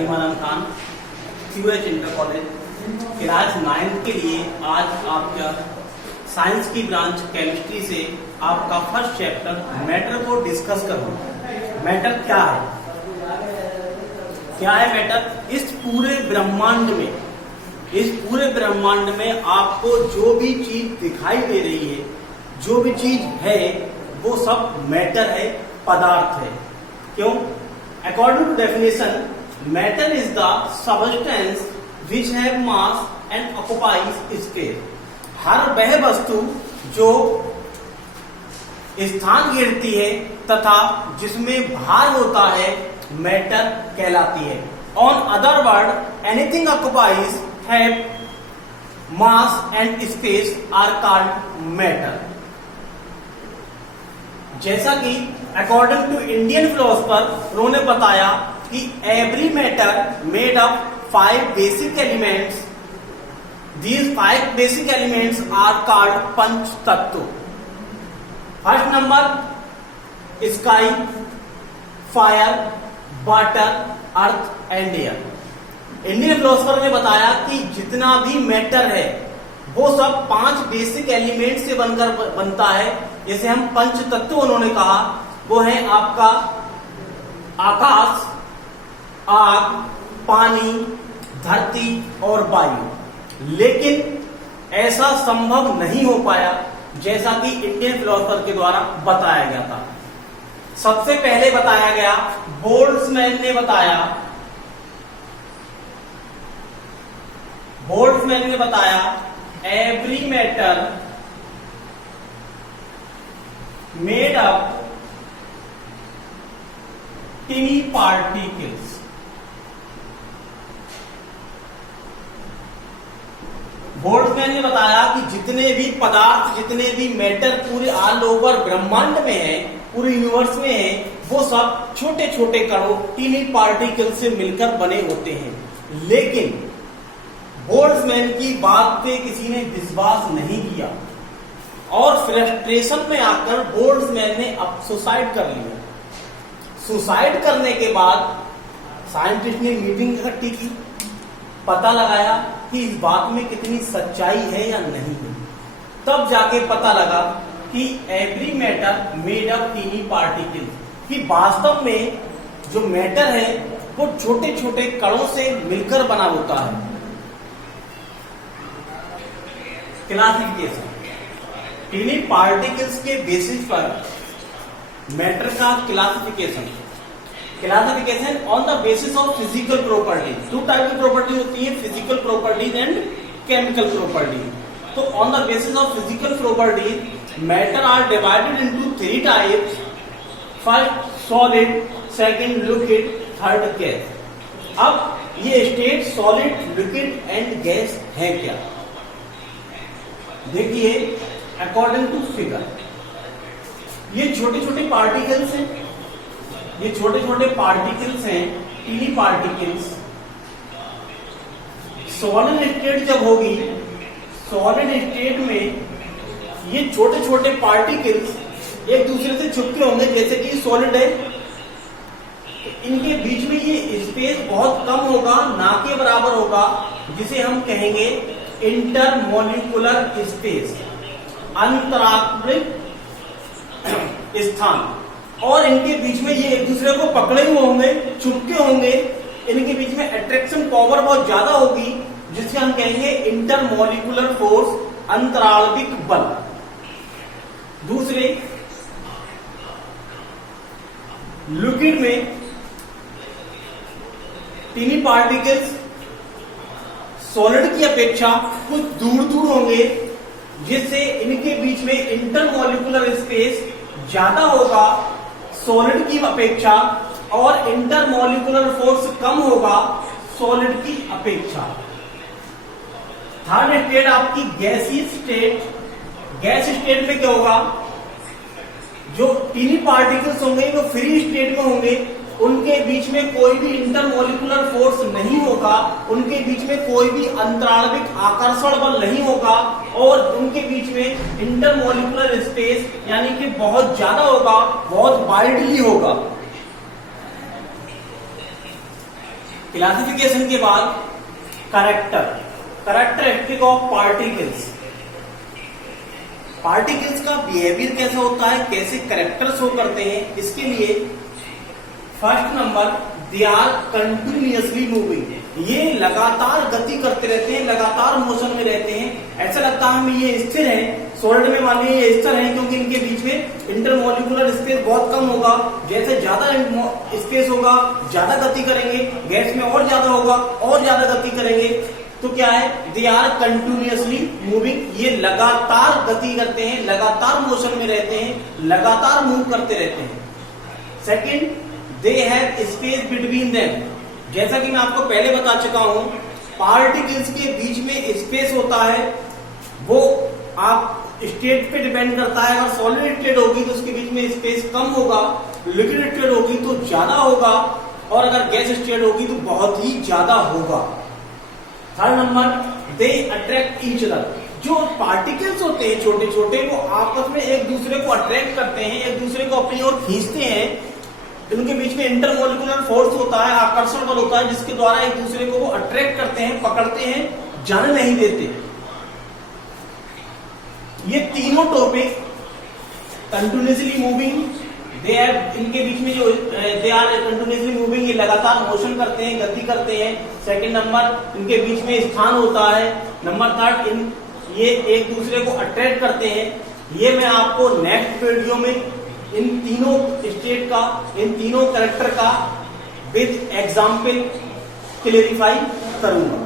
ईमान Khan, QH inter college class 9 के लिए आज आपका साइंस की ब्रांच केमिस्ट्री से आपका फर्स्ट चैप्टर मैटर को डिस्कस करूंगा। मैटर क्या है? क्या है मैटर? इस पूरे ब्रह्मांड में आपको जो भी चीज दिखाई दे रही है, जो भी चीज है, वो सब मैटर है, पदार्थ है। क्यों? According to definition, matter is the substance which have mass and occupies space. हर वह वस्तु जो स्थान घेरती है तथा जिसमें भार होता है, मैटर कहलाती है। On other word, anything occupies have mass and space are called matter. जैसा कि अकॉर्डिंग टू इंडियन फिलोसफर, उन्होंने बताया कि every matter made up 5 basic elements. These 5 basic elements are called panch tatva. First number sky, fire, water, earth and air. Indian philosopher ने बताया कि जितना भी मैटर है वो सब 5 बेसिक एलिमेंट से बनता है। जैसे हम पंच तत्व उन्होंने कहा, वो है आपका आकाश, आग, पानी, धरती और वायु। लेकिन ऐसा संभव नहीं हो पाया जैसा कि इंडियन फिलोसफर के द्वारा बताया गया था। सबसे पहले बताया गया, बोल्ट्जमैन ने बताया every matter made up टिनी particles. Boltzmann ने बताया कि जितने भी पदार्थ, जितने भी मैटर पूरे ऑल ओवर ब्रह्मांड में है, पूरे यूनिवर्स में है, वो सब छोटे छोटे कणों, टीनी पार्टिकल से मिलकर बने होते हैं। लेकिन बोल्ट्जमैन की बात पे किसी ने विश्वास नहीं किया और फ्रस्ट्रेशन में आकर बोल्ट्जमैन ने अब सुसाइड कर लिया। सुसाइड करने के बाद साइंटिस्ट ने मीटिंग इकट्ठी की, पता लगाया कि इस बात में कितनी सच्चाई है या नहीं है। तब जाके पता लगा कि every matter made up tiny particle, कि वास्तव में जो मैटर है वो छोटे छोटे कणों से मिलकर बना होता है। क्लासिफिकेशन, टीनी पार्टिकल्स के बेसिस पर मैटर का classification on the basis of physical property. 2 type की प्रॉपर्टी होती है, physical properties and chemical property. तो on the basis of physical properties, matter are divided into 3 types. First solid, second liquid, third gas. अब ये state solid, liquid and gas है क्या? देखिए, according to figure, ये छोटे छोटे पार्टिकल्स हैं, ये छोटे छोटे पार्टिकल्स हैं, टीनी पार्टिकल्स। सॉलिड स्टेट जब होगी, सॉलिड स्टेट में ये छोटे छोटे पार्टिकल्स एक दूसरे से चिपके होंगे। जैसे कि सॉलिड है, इनके बीच में ये स्पेस बहुत कम होगा, ना के बराबर होगा, जिसे हम कहेंगे इंटरमोलिकुलर स्पेस, अंतरात्मक स्थान। और इनके बीच में ये एक दूसरे को पकड़े हुए होंगे, चिपके होंगे। इनके बीच में अट्रैक्शन पावर बहुत ज्यादा होगी, जिसे हम कहेंगे इंटरमोलिकुलर फोर्स, अंतराणविक बल। दूसरे, लिक्विड में टीनी पार्टिकल्स सॉलिड की अपेक्षा कुछ दूर दूर होंगे, जिससे इनके बीच में इंटरमोलिकुलर स्पेस ज्यादा होगा सॉलिड की अपेक्षा, और इंटरमोलिकुलर फोर्स कम होगा सॉलिड की अपेक्षा। थर्ड स्टेट आपकी गैसीय स्टेट। गैस स्टेट में क्या होगा? जो टीनी पार्टिकल्स होंगे वो फ्री स्टेट में होंगे, उनके बीच में कोई भी इंटरमोलिकुलर फोर्स नहीं होगा, उनके बीच में कोई भी अंतराणविक आकर्षण बल नहीं होगा, और उनके बीच में इंटरमोलिकुलर स्पेस यानी कि बहुत ज्यादा होगा, बहुत वाइडली होगा। क्लासिफिकेशन के बाद कैरेक्टरिस्टिक ऑफ पार्टिकल्स। पार्टिकल्स का बिहेवियर कैसा होता है, कैसे कैरेक्टर शो करते हैं, इसके लिए first number, they are continuously moving, ये लगातार गति करते रहते हैं, लगातार मोशन में रहते हैं। ऐसा लगता है हमें ये स्थिर है, सॉलिड में मान लीजिए ये स्थिर है, क्योंकि इनके बीच में इंटरमोलिकुलर स्पेस बहुत कम होगा। जैसे ज्यादा स्पेस होगा ज्यादा गति करेंगे, गैस में और ज्यादा होगा और ज्यादा गति करेंगे। तो क्या है, दे आर कंटिन्यूअसली मूविंग, ये लगातार गति करते हैं, लगातार मोशन में रहते हैं, लगातार मूव करते रहते हैं। Second, they have space between them, जैसा कि मैं आपको पहले बता चुका हूं, पार्टिकल्स के बीच में स्पेस होता है, वो आप स्टेट पे डिपेंड करता है। अगर सॉलिड स्टेट होगी तो उसके बीच में स्पेस कम होगा, लिक्विड स्टेट होगी तो ज्यादा होगा, और अगर गैस स्टेट होगी तो बहुत ही ज्यादा होगा। Third number, they attract each other, जो पार्टिकल्स होते हैं छोटे छोटे, वो आपस में एक दूसरे को अट्रैक्ट करते हैं, एक दूसरे को अपनी ओर खींचते हैं। उनके बीच में इंटरमोलिकुलर फोर्स होता है, आकर्षण बल होता है, जिसके द्वारा एक दूसरे को वो अट्रैक्ट करते हैं, पकड़ते हैं, जाने नहीं देते। ये तीनों topic continuously moving, they are, इनके बीच में जो दे आर कंटिन्यूअसली मूविंग, ये लगातार मोशन करते हैं, गति करते हैं। सेकंड नंबर, इनके बीच में स्थान होता है। नंबर थर्ड, ये एक दूसरे को अट्रैक्ट करते हैं। ये मैं आपको नेक्स्ट वीडियो में इन तीनों स्टेट का, इन तीनों कैरेक्टर का विद एग्जाम्पल क्लेरिफाई करूंगा।